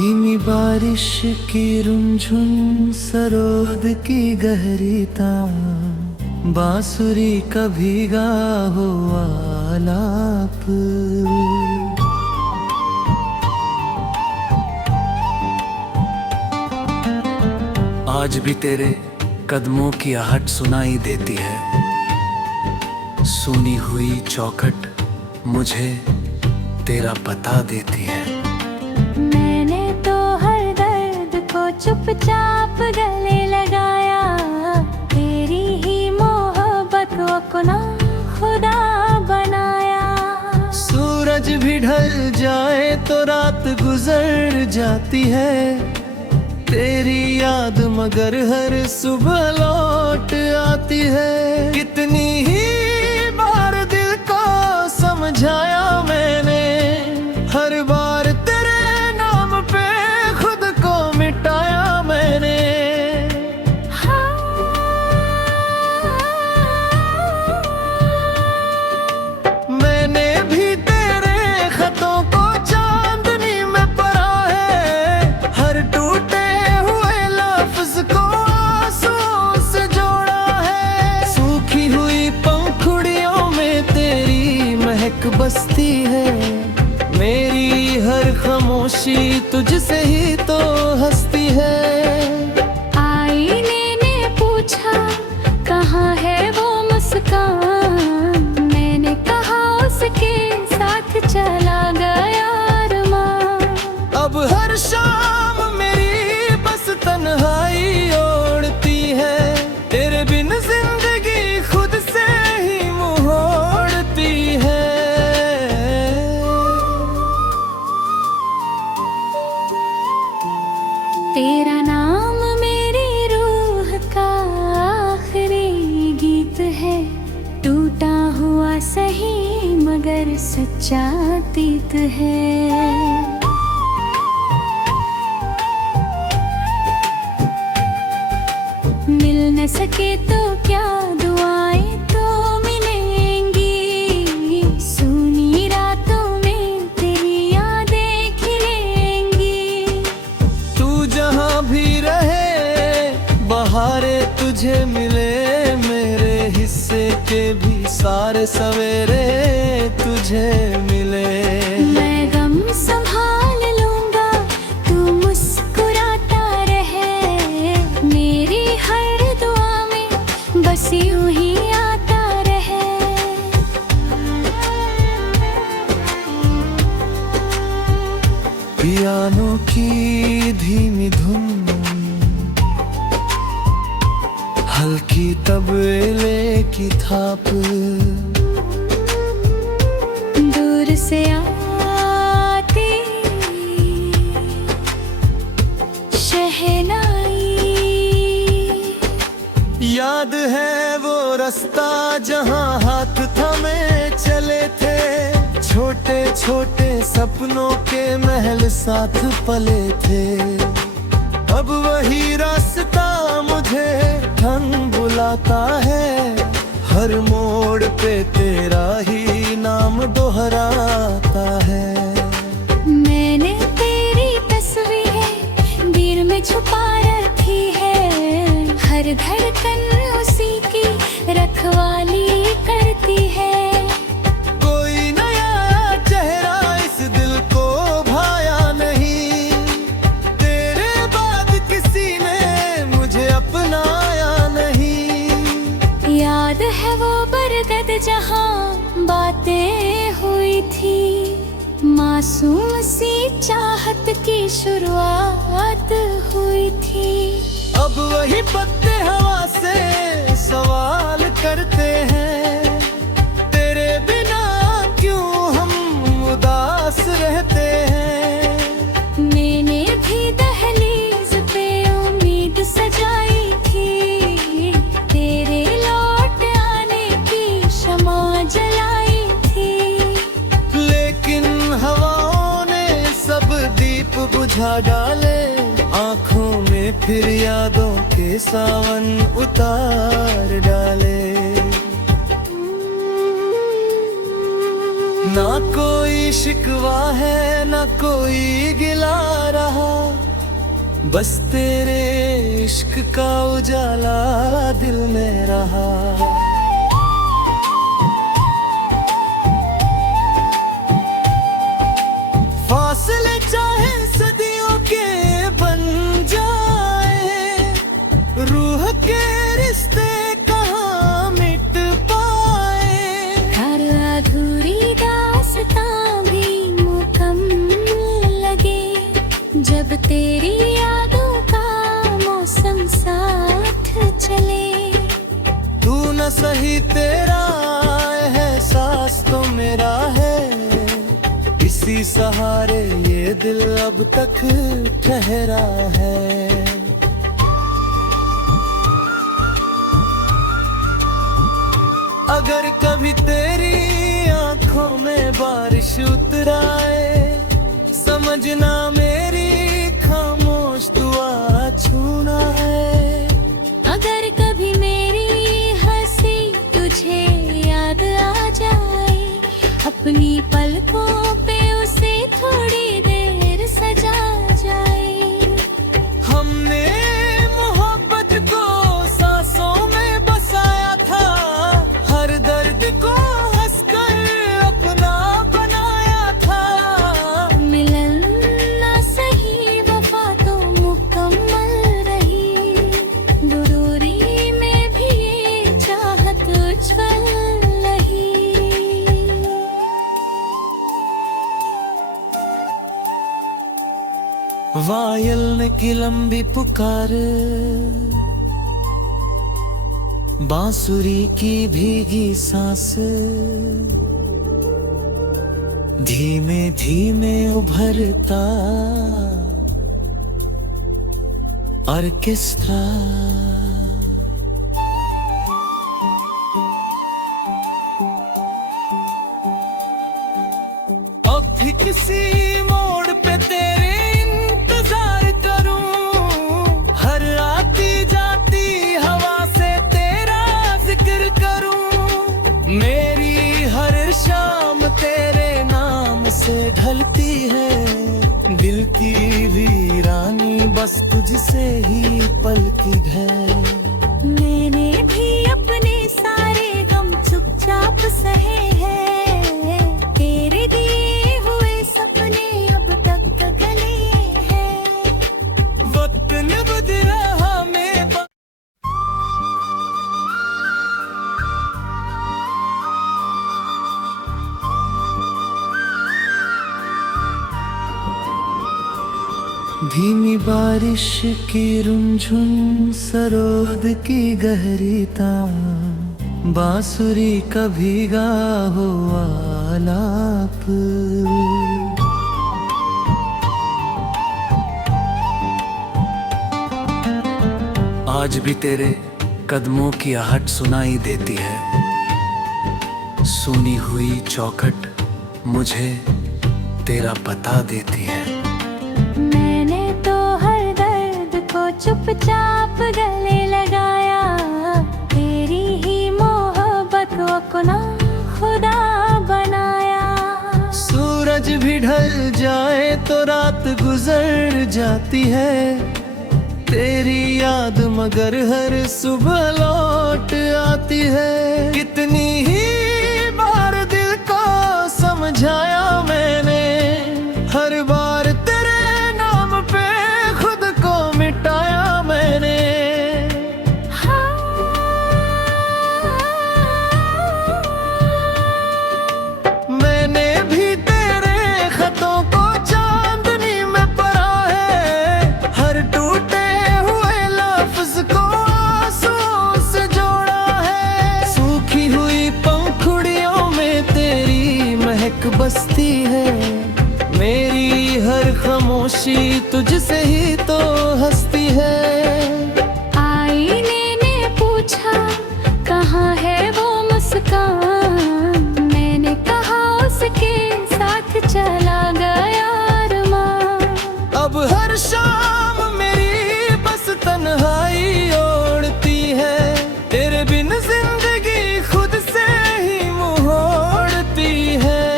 धीमी बारिश की रुनझुन, सरोद की गहरी तान, बांसुरी का भीगा हुआ आलाप। आज भी तेरे कदमों की आहट सुनाई देती है। सुनी हुई चौखट मुझे तेरा पता देती है। मैंने तो हर दर्द को चुपचाप गले लगाया, तेरी ही मोहब्बत को ना खुदा बनाया। सूरज भी ढल जाए तो रात गुजर जाती है, तेरी याद मगर हर सुबह लौट आती है। कितनी ही बार दिल को समझाया मैंने, हर बार तेरे नाम पे खुद को मिटाया मैंने। मैंने भी तेरे खतों को चांदनी में पढ़ा है, हर टूटे बसती है। मेरी हर खामोशी तुझसे ही तो हंसती है। आईने ने पूछा कहाँ है वो मुस्कान, मैंने कहा उसके साथ चला गया अरमान। अब हर शाम मेरी बस तन्हाई ओढ़ती है, तेरे बिन जिंदगी खुद से ही मोड़ती है। तेरा नाम मेरी रूह का आखिरी गीत है, टूटा हुआ सही मगर सच्चा अतीत है। मिल न सके तो क्या दुआएं तो मिलेंगी, सुनी रातों में तेरी यादें खिलेंगी। तू जहाँ भी रहे बहारे तुझे मिले, मेरे हिस्से के भी सारे सवेरे तुझे मिले। मैं गम संभाल लूंगा, तू मुस्कुराता रहे, मेरी हर दुआ में बस यूं ही आता रहे। पियानो की धीमी धुन, हल्की तबले की थाप, दूर से आती शहनाई। याद है वो रास्ता जहाँ हाथ थामे चले थे, छोटे छोटे सपनों के महल साथ पले थे। अब वही रास्ता मुझे ठन बुलाता है, हर मोड़ पे तेरा ही नाम दोहराता है। मैंने तेरी तस्वीर दिल में छुपा रखी है, हर धड़कन उसी की रखवाली करती है। कोई नया चेहरा इस दिल को भाया नहीं, तेरे बाद किसी ने मुझे अपनाया नहीं। याद है वो बरगद जहाँ बातें हुई थी, मासूम सी चाहत की शुरुआत हुई थी। अब वही पत्ते हवा से सवाल करते हैं, तेरे बिना क्यों हम उदास रहते हैं। मैंने भी दहलीज पे उम्मीद सजाई थी, तेरे लौट आने की शमा जलाई थी। लेकिन हवाओं ने सब दीप बुझा डाले, आँखों में फिर यादों के सावन उतार डाले। ना कोई शिकवा है ना कोई गिला रहा, बस तेरे इश्क का उजाला दिल में रहा। फासले चाहे सदियों के बन जाए, रूह के रिश्ते कहाँ मिट पाए। हर अधूरी दास्तां भी मुकम्मल लगे, जब तेरी यादों का मौसम साथ चले। तू न सही तेरा एहसास तो मेरा है, इसी सहारे ये दिल अब तक ठहरा है। अगर कभी तेरी आंखों में बारिश उतर आए, समझना मेरी खामोश दुआ छूना है। अगर कभी मेरी हंसी तुझे याद आ जाए, अपनी पलकों पे उसे थोड़ी देर सजा जाए। हमने मोहब्बत को सांसों में बसाया था, हर दर्द को हंसकर अपना बनाया था। मिलन ना सही वफा तो मुकम्मल रही, दूरी में भी ये चाहत उज्जवल रही। वायल ने की लंबी पुकार, बांसुरी की भीगी सांस, धीमे धीमे उभरता ऑर्केस्ट्रा। अब भी किसी मोड़ पे तेरे इंतजार करूं, हर आती जाती हवा से तेरा जिक्र करूं। मेरी हर शाम तेरे नाम से ढलती है, दिल की वीरानी बस तुझसे ही पलती है। मैंने भी अपने सारे गम चुपचाप सहे हैं, तेरे दिए हुए सपने अब तक गले हैं। वक्त ने बदला हमें धीमी बारिश की रुनझुन, सरोद की गहरी तान, बांसुरी का भीगा हुआ आलाप। आज भी तेरे कदमों की आहट सुनाई देती है, सुनी हुई चौखट मुझे तेरा पता देती है। मैंने तो हर दर्द को चुपचाप गले लगाया, तेरी ही मोहब्बत को ना खुदा बनाया। सूरज भी ढल जाए तो रात गुजर जाती है, तेरी याद मगर हर सुबह लौट आती है। कितनी ही बार दिल को समझाया मैंने, हर बार तेरे नाम पे खुद को मिटाया मैंने। मैंने भी तेरे खतों को चांदनी में पढ़ा है, हर टूटे हुए लफ्ज को आंसुओं से जोड़ा है। सूखी हुई पंखुड़ियों में तेरी महक बसती है, मेरी हर खामोशी तुझसे ही तो हंसती है। आईने ने पूछा कहाँ है वो मुस्कान, मैंने कहा उसके साथ चला गया अरमान। अब हर शाम मेरी बस तन्हाई ओढ़ती है, तेरे बिन जिंदगी खुद से ही मोड़ती है।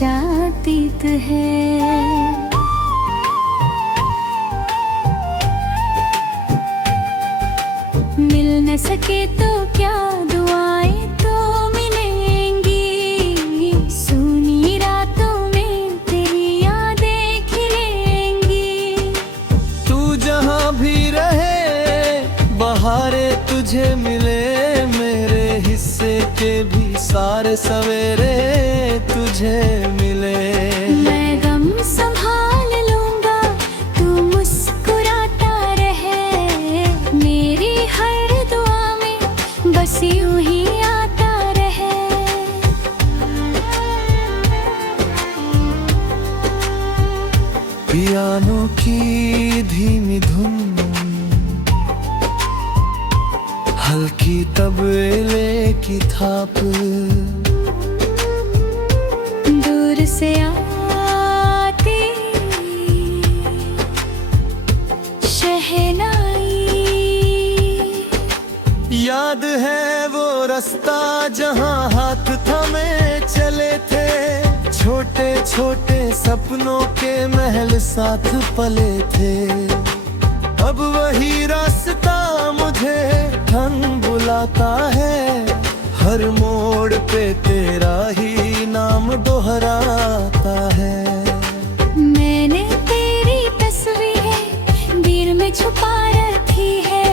सच्चा अतीत है। मिल न सके तो क्या दुआएं तो मिलेंगी, सुनी रातों में तेरी यादें खिलेंगी। तू जहाँ भी रहे बहारें तुझे मिले, मेरे हिस्से के भी सारे सवेरे तुझे मिले। मैं गम संभाल लूंगा तू मुस्कुराता रहे, मेरी हर दुआ में बस यूं ही आता रहे। पियानो की धीमी धुन, हल्की तबले की थाप, दूर से आती शहनाई। याद है वो रास्ता जहाँ हाथ थामे चले थे, छोटे छोटे सपनों के महल साथ पले थे। अब वही रास्ता मुझे ठन बुलाता है, हर मोड़ पे तेरा ही नाम दोहराता है। मैंने तेरी तस्वीर दिल में छुपा रखी है,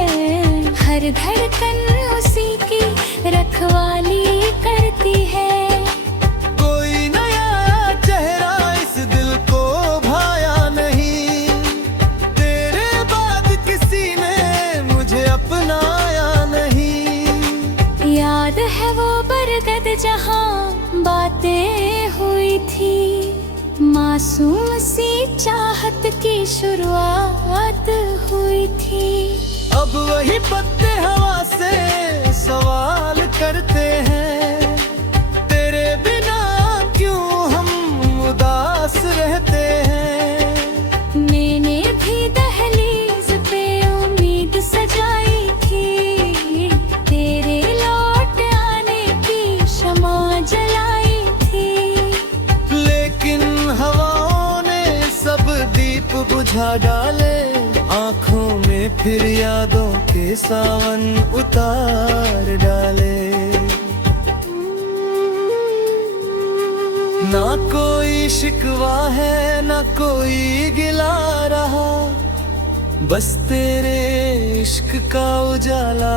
हर धड़कन उसी की रखवाली करती है। कोई नया चेहरा इस दिल को भाया नहीं, तेरे बाद किसी ने मुझे अपनाया नहीं। याद है वो बरगद जहाँ बातें हुई थी, मासूम सी चाहत की शुरुआत हुई थी। अब वही पत्ते हवा से सवाल करते हैं, तेरे बिना क्यों हम उदास रहते हैं। मैंने भी दहलीज पे उम्मीद सजाई थी, तेरे लौट आने की शमा जलाई थी। लेकिन हवाओं ने सब दीप बुझा डाले, आँखों में फिर यादों के सावन उतार डाले। ना कोई शिकवा है ना कोई गिला रहा, बस तेरे इश्क का उजाला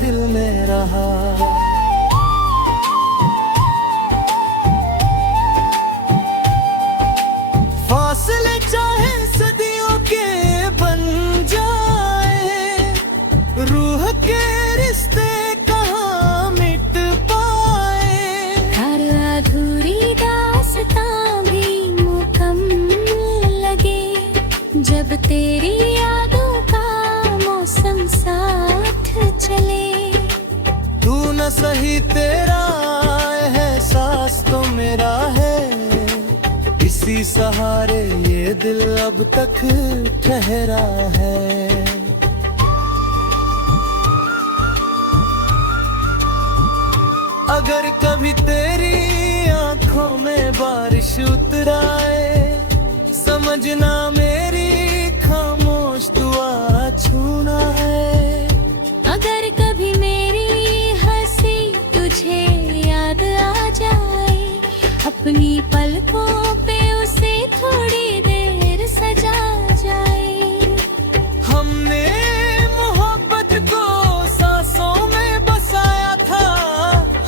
दिल में रहा। फासले चाहे सदियों के बन जाए, रूह के रिश्ते कहाँ मिट पाए। हर अधूरी दास्तां भी मुकम्मल लगे, जब तेरी यादों का मौसम साथ चले। तू न सही तेरा एहसास तो मेरा है, इसी सहारे ये दिल अब तक ठहरा है। अगर कभी तेरी आंखों में बारिश उतर आए, समझना मेरी खामोश दुआ छूना है। अगर कभी मेरी हंसी तुझे याद आ जाए, अपनी पलकों पे उसे थोड़ी देर सजा जाए। हमने मोहब्बत को सांसों में बसाया था,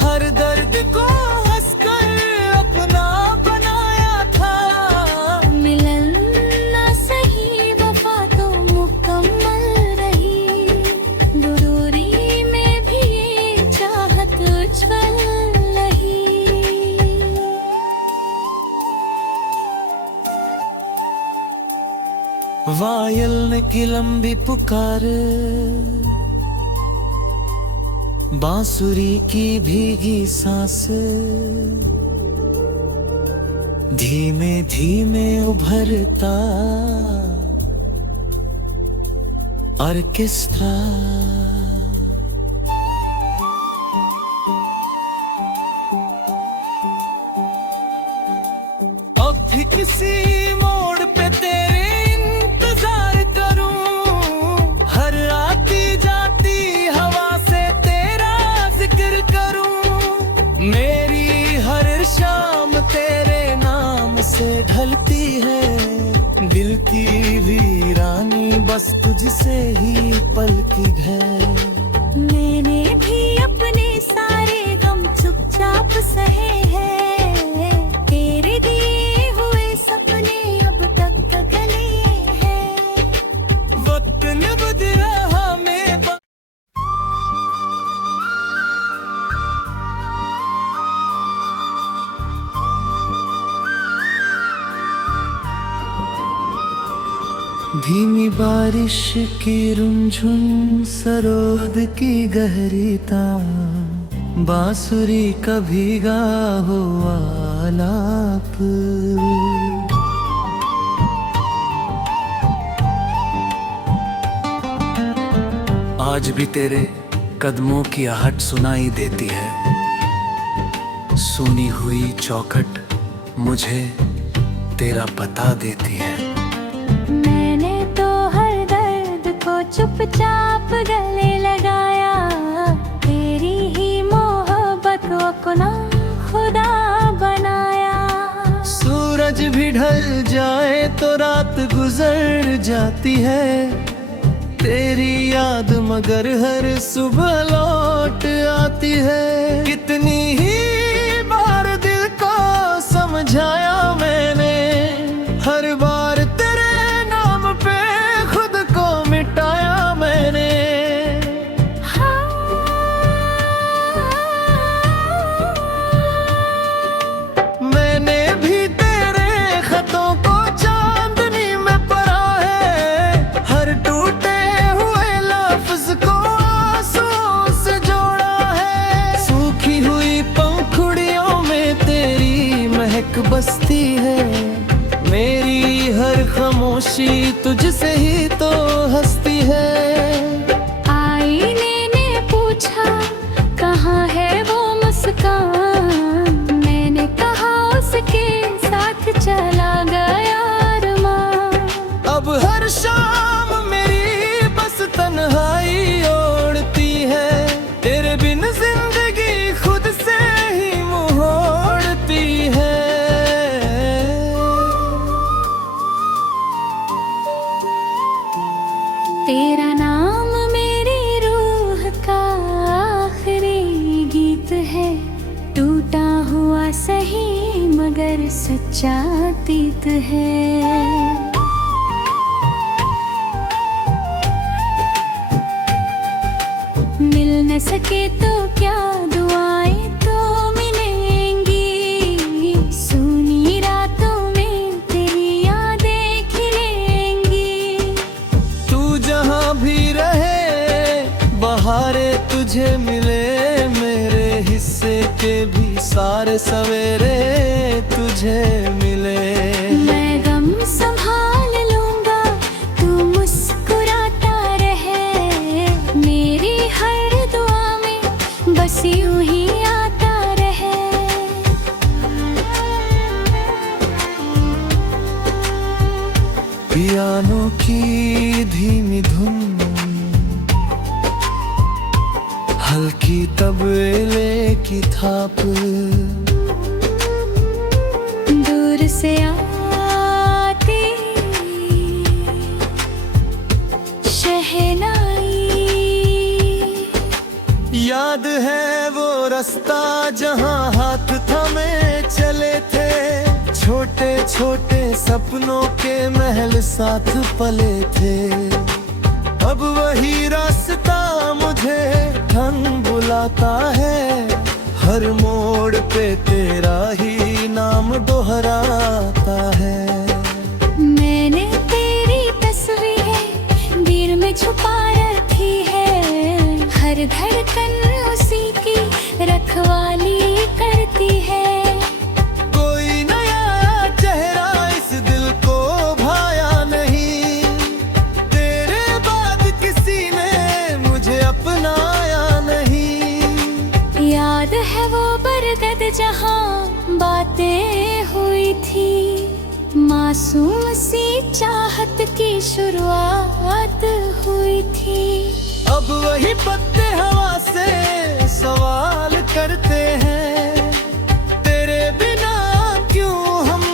हर दर्द को हंसकर अपना बनाया था। मिलन ना सही वफा तो मुकम्मल रही, दूरी में भी ये चाहत उज्जवल रही। वायल ने की लंबी पुकार, बांसुरी की भीगी सांस, धीमे धीमे उभरता ऑर्केस्ट्रा। किसी मोड़ पे तेरे इंतजार करूं, हर आती जाती हवा से तेरा जिक्र करूं। मेरी हर शाम तेरे नाम से ढलती है, दिल की वीरानी बस तुझसे ही पलती है। मैंने भी अपने सारे गम चुपचाप सहे हैं, तेरे दिए हुए सपने अब तक गले हैं। वक्त ने बदला हमें धीमी बारिश की रुनझुन, सरोद की गहरी तान, बांसुरी का भीगा हुआ आलाप। आज भी तेरे कदमों की आहट सुनाई देती है, सुनी हुई चौखट मुझे तेरा पता देती है। मैंने तो हर दर्द को चुपचाप गले लगाया, तेरी ही मोहब्बत को ना खुदा बनाया। सूरज भी ढल जाए तो रात गुजर जाती है, तेरी याद मगर हर सुबह लौट आती है। कितनी ही बार दिल को समझाया मैंने, हर बार तेरे नाम पे खुद को मिटाया मैंने। मैंने भी तेरे खतों को चांदनी में पढ़ा है, हर टूटे हुए लफ्ज को आंसुओं से जोड़ा है। सूखी हुई पंखुड़ियों में तेरी महक बसती है, मेरी हर खामोशी तुझसे ही तो हंसती है। आईने ने पूछा कहाँ है वो मुस्कान, मैंने कहा उसके साथ चला गया अरमान। अब हर शाम मेरी बस तन्हाई ओढ़ती है, तेरे बिन जिंदगी खुद से ही मोड़ती है। तेरा नाम मेरी रूह का आखिरी गीत है, टूटा हुआ सही मगर सच्चा अतीत है। मिल न सके तो क्या दुआएं तो मिलेंगी, सुनी रातों में तेरी यादें खिलेंगी। तू जहाँ भी रहे बहारे तुझे मिले, मेरे हिस्से के भी सारे सवेरे तुझे मिले। मैं गम संभाल लूंगा, तू मुस्कुराता रहे, मेरी हर दुआ में बस यूं ही आता रहे। पियानो की धीमी धुन, हल्की तबले की थाप, दूर से आती शहनाई। याद है वो रास्ता जहाँ हाथ थामे चले थे, छोटे छोटे सपनों के महल साथ पले थे। अब वही रास्ता मुझे ठन बुलाता है, हर मोड़ पे तेरा ही नाम दोहराता है। मैंने तेरी तस्वीर दिल में छुपा रखी है, हर धड़कन उसी की रखवाली करती है। कोई नया चेहरा इस दिल को भाया नहीं, तेरे बाद किसी ने मुझे अपनाया नहीं। याद है वो बरगद जहाँ बातें हुई थी, मासूम सी चाहत की शुरुआत हुई थी। अब वही पत्ते हवा से सवाल करते हैं, तेरे बिना क्यों हम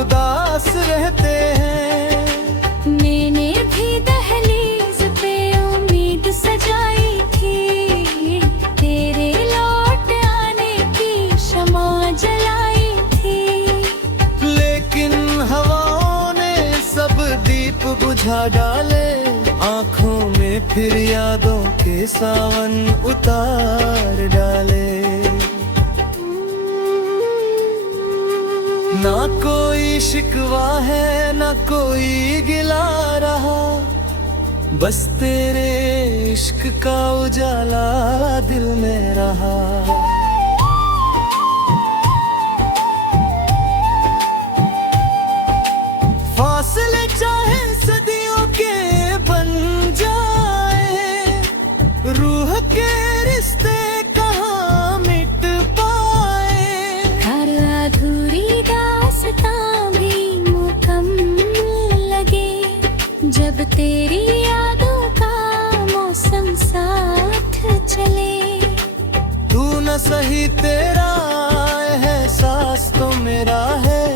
उदास रहते हैं। मैंने भी दहलीज पे उम्मीद सजाई थी, तेरे लौट आने की शमा जलाई थी। लेकिन हवाओं ने सब दीप बुझा डाले, आंखों में फिर यादों के सावन उतार डाले। ना कोई शिकवा है ना कोई गिला रहा, बस तेरे इश्क का उजाला दिल में रहा। फासले चाहे सदियों के बन जाए, रूह के रिश्ते कहाँ मिट पाए। हर अधूरी दास्तां भी मुकम्मल लगे, जब तेरी यादों का मौसम साथ चले। तू न सही तेरा एहसास तो मेरा है,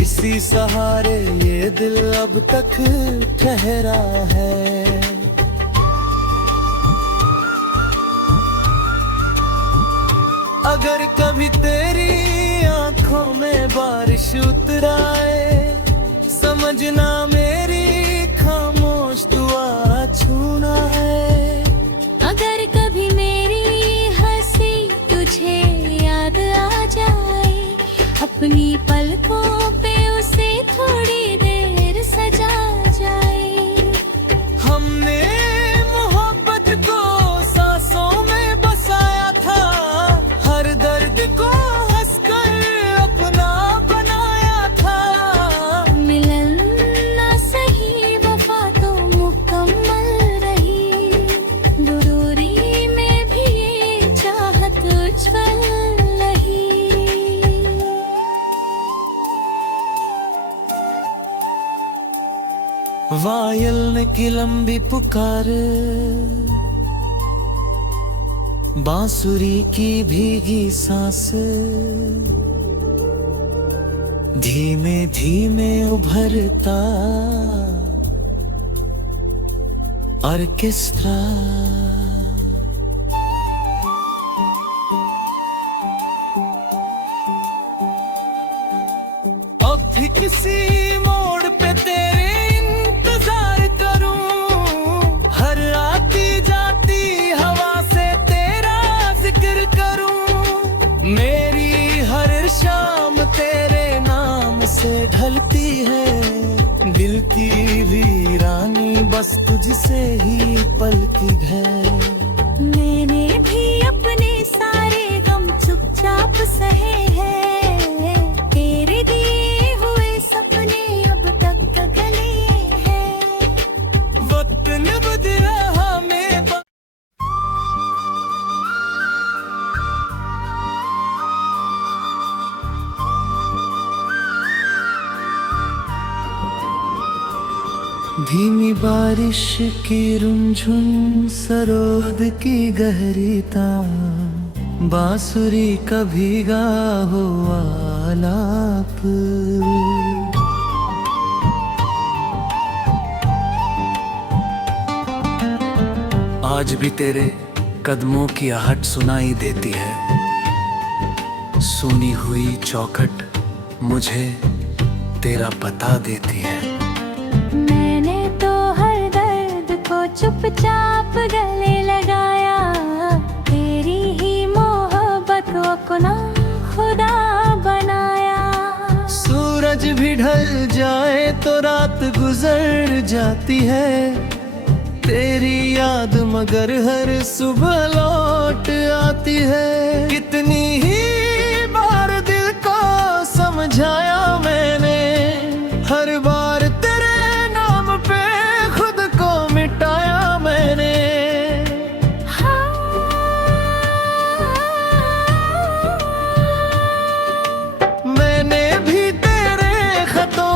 इसी सहारे ये दिल अब तक ठहरा है। अगर कभी तेरी आंखों में बारिश उतर आए, समझना मेरी खामोश दुआ छूना है। अगर कभी मेरी हंसी तुझे याद आ जाए, अपनी पलकों पे उसे थोड़ी देर सजा जाए। हमने मोहब्बत को सांसों में बसाया था, हर दर्द को हंसकर अपना बनाया था। मिलन ना सही वफा तो मुकम्मल रही, दूरी में भी ये चाहत उज्जवल रही। वायल ने की लंबी पुकार, बांसुरी की भीगी सांस, धीमे धीमे उभरता ऑर्केस्ट्रा। अब भी किसी मोड़ पे तेरे इंतजार करूं, हर आती जाती हवा से तेरा जिक्र करूं। मेरी हर शाम तेरे नाम से ढलती है, दिल की वीरानी बस तुझसे ही पलती है। मैंने भी अपने सारे गम चुपचाप सहे हैं, तेरे दिए हुए सपने अब तक गले हैं। वक्त ने बदला हमें धीमी बारिश की रुनझुन, सरोद की गहरी तान, बांसुरी का भीगा हुआ आलाप। आज भी तेरे कदमों की आहट सुनाई देती है, सुनी हुई चौखट मुझे तेरा पता देती है। मैंने तो हर दर्द को चुपचाप गले लगाया, तेरी ही मोहब्बत को ना खुदा बनाया। सूरज भी ढल जाए तो रात गुजर जाती है, तेरी याद मगर हर सुबह लौट आती है। कितनी ही बार दिल को समझाया मैंने, हर बार तेरे नाम पे खुद को मिटाया मैंने। मैंने भी तेरे खतों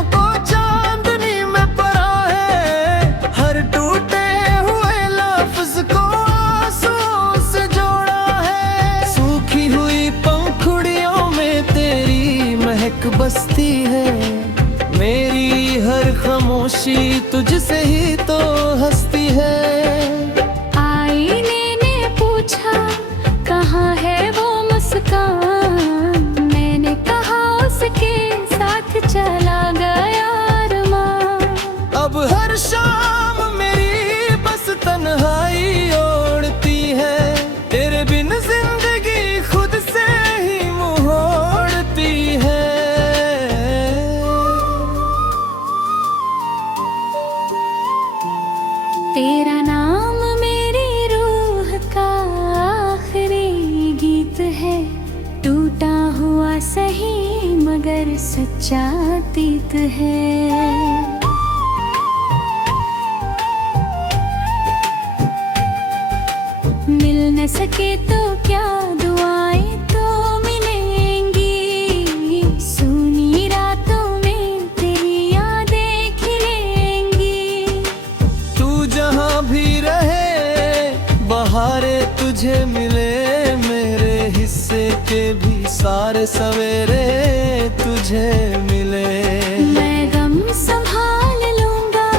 हस्ती है। मेरी हर खामोशी तुझसे ही तो हंसती है। आईने ने पूछा कहाँ है वो मुस्कान, मैंने कहा उसके साथ चला गया अरमान। अब हर शाम मेरी बस तन्हाई ओढ़ती है, तेरे बिन जिंदगी खुद से ही मोड़ती है। तेरा नाम मेरी रूह का आखिरी गीत है, टूटा हुआ सही मगर सच्चा अतीत है। मिल न सके तो क्या दुआएं तो मिलेंगी, सुनी रातों में तेरी यादें खिलेंगी। तू जहाँ भी रहे बहारे तुझे मिले, मेरे हिस्से के भी सारे सवेरे तुझे मिले। मैं गम संभाल लूंगा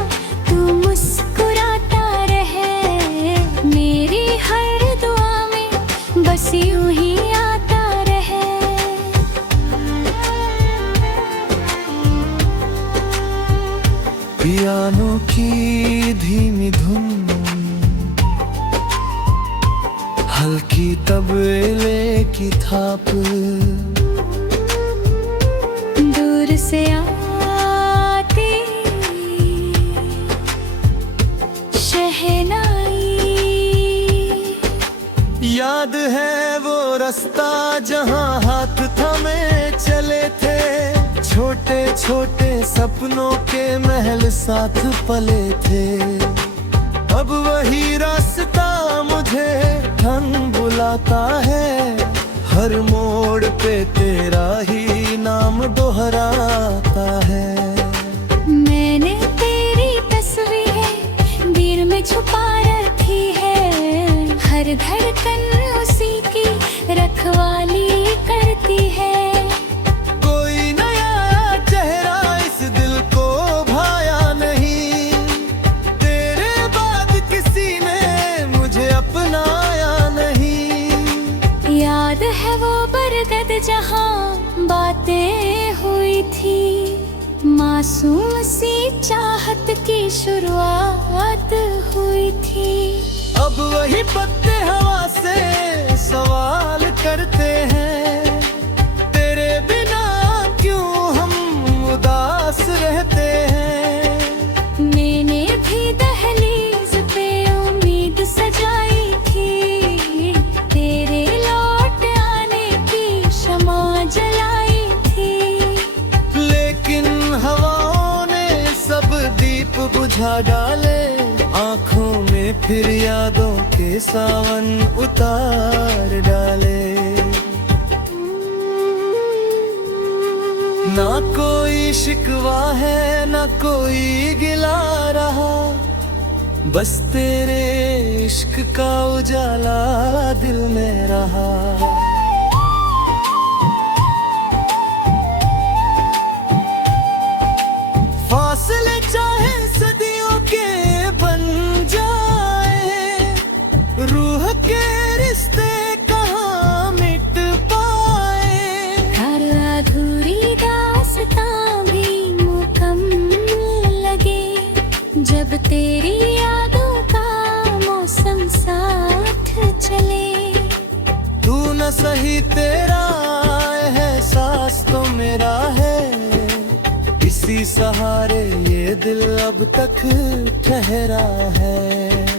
तू मुस्कुराता रहे, मेरी हर दुआ में बस यूं ही आता रहे। पियानो की धीमी धुन, हल्की तबले की थाप, दूर से आती शहनाई। याद है वो रास्ता जहाँ हाथ थामे चले थे, छोटे छोटे सपनों के महल साथ पले थे। अब वही रास्ता मुझे ठन बुलाता है, हर मोड़ पे तेरा ही नाम दोहराता है। मैंने तेरी तस्वीर दिल में छुपा रखी है, हर धड़कन उसी की रखवाली करती है। कोई नया चेहरा इस दिल को भाया नहीं, तेरे बाद किसी ने मुझे अपनाया नहीं। याद है वो बरगद जहाँ बातें हुई थी, मासूम सी चाहत की शुरुआत हुई थी। अब वही पत्ते हवा से सवाल करते हैं, तेरे बिना क्यों हम उदास रहते हैं। मैंने भी दहलीज पे उम्मीद सजाई थी, तेरे लौट आने की शमा जलाई थी। लेकिन हवाओं ने सब दीप बुझा डाले, आंखों में फिर यादों के सावन उतार डाले। ना कोई शिकवा है ना कोई गिला रहा, बस तेरे इश्क का उजाला दिल में रहा। फासले चाहे सदियों के बन जाए, रूह के रिश्ते कहाँ मिट पाए। हर अधूरी दास्तां भी मुकम्मल लगे, जब तेरी यादों का मौसम साथ चले। तू न सही तेरा एहसास तो मेरा है, इसी सहारे ये दिल अब तक ठहरा है।